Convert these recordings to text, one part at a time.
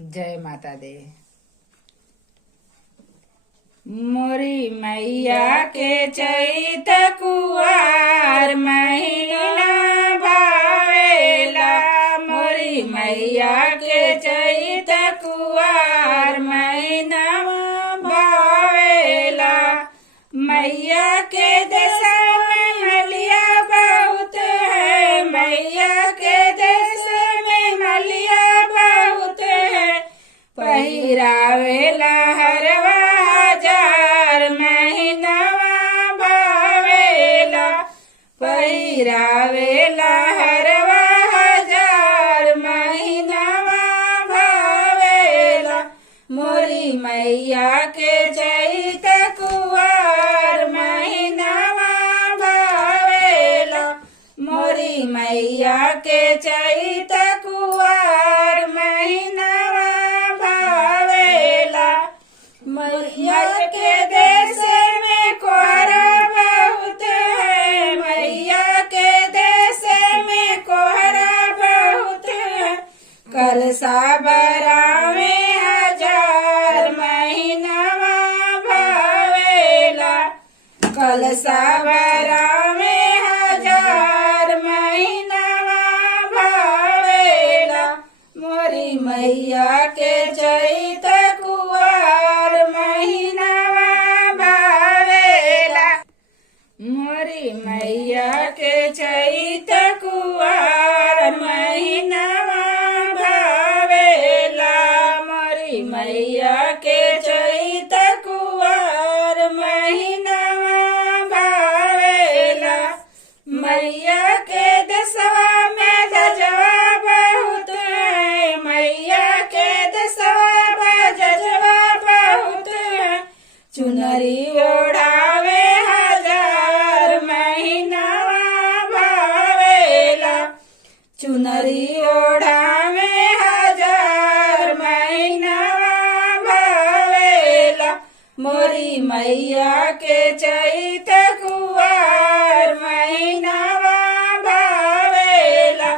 जय माता दे। मोरी मैया के चैत कुआर महीना भावेला। मोरी मैया के चैत कुआर महीना भावेला। मैया के देश में मलिया बहुत है। मैया के देश में मलिया बहुत है। पहिरावेला हरवा हजार महीनावा भावेला। पहिरावेला हरवा हजार महीनावा भावेला। मोरी मैया के चैत कुआर महीनावा भावेला। मोरी मैया के चैत कुआर महीनावा भावेला। मैया के देश में कोहरा बहुत है। मैया के देश में कोहरा बहुत है। कलसा बरावे हजार महीनावा भावेला। कलसा बरावे हजार महीनावा भावेला। मोरी मैया के चैत कुआर महीनावा भावेला। मोरी मैया के चैत कुआर महीनावा भावेला। मोरी मैया के चैत कुआर महीनावा भावेला। मैया के दसवा में जजवा बहुत है। मैया के दसवा में जजवा बहुत है। चुनरी ओढ़ावे हजार महीनावा भावेला। चुनरी ओढ़ावे हजार महीनावा भावेला। मोरी मैया के चैत कुआर महीनावा भावेला।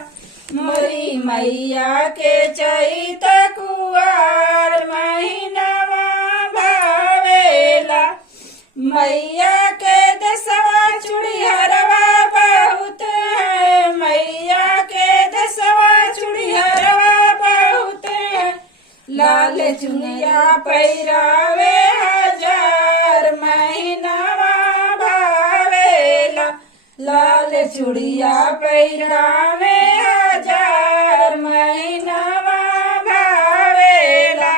मोरी मैया के चैत कुआर महीनावा भावेला। मैया के दसवा चूड़ीहरवा बहुत है। मैया के दसवा चूड़ीहरवा बहुत है। लाल चुनिया पहिरावे हजार महीनावा भावेला। लाल चूड़िया पहिरावे हजार महीनावा भावेला।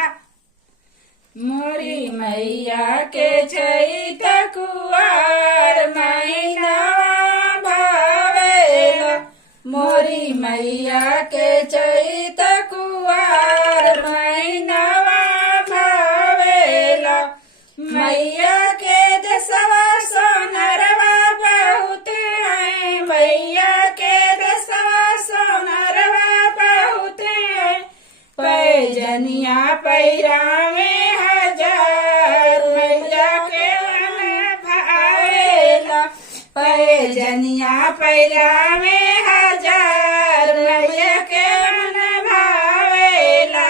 मोरी मैया के चैत कुआर महीनावा भावेला। मोरी मैया के चैत कुआर महीनावा भावेला। मैया के दसवा सोनरवा बहुत है। मैया के दसवा सोनरवा बहुत है। पैजनिया पहिरावे हजार मैया के मन भावेला। पैजनिया पहिरावे हजार मैया के मन भावेला।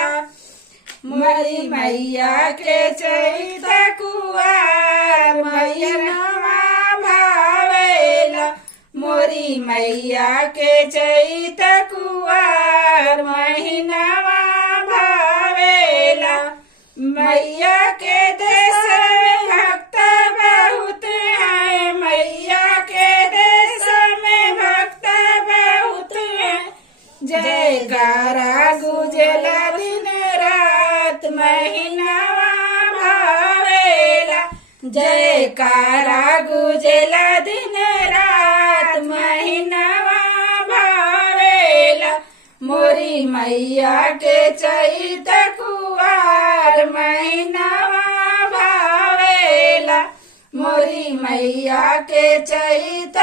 मोरी मैया के चैत कुआर महीनावा भावेला। मोरी मैया के चैत कुआर महीनावा भावेला। मैया के देश में भक्त बहुत है। मैया के देश में भक्त बहुत है। जयकारा गुजला दिन रात महीनावा भावेला। जयकारा गुजला दिन रात महीनावा भावेला। मोरी मैया के चैत कुआर महीनावा भावेला। मोरी मैया के चैत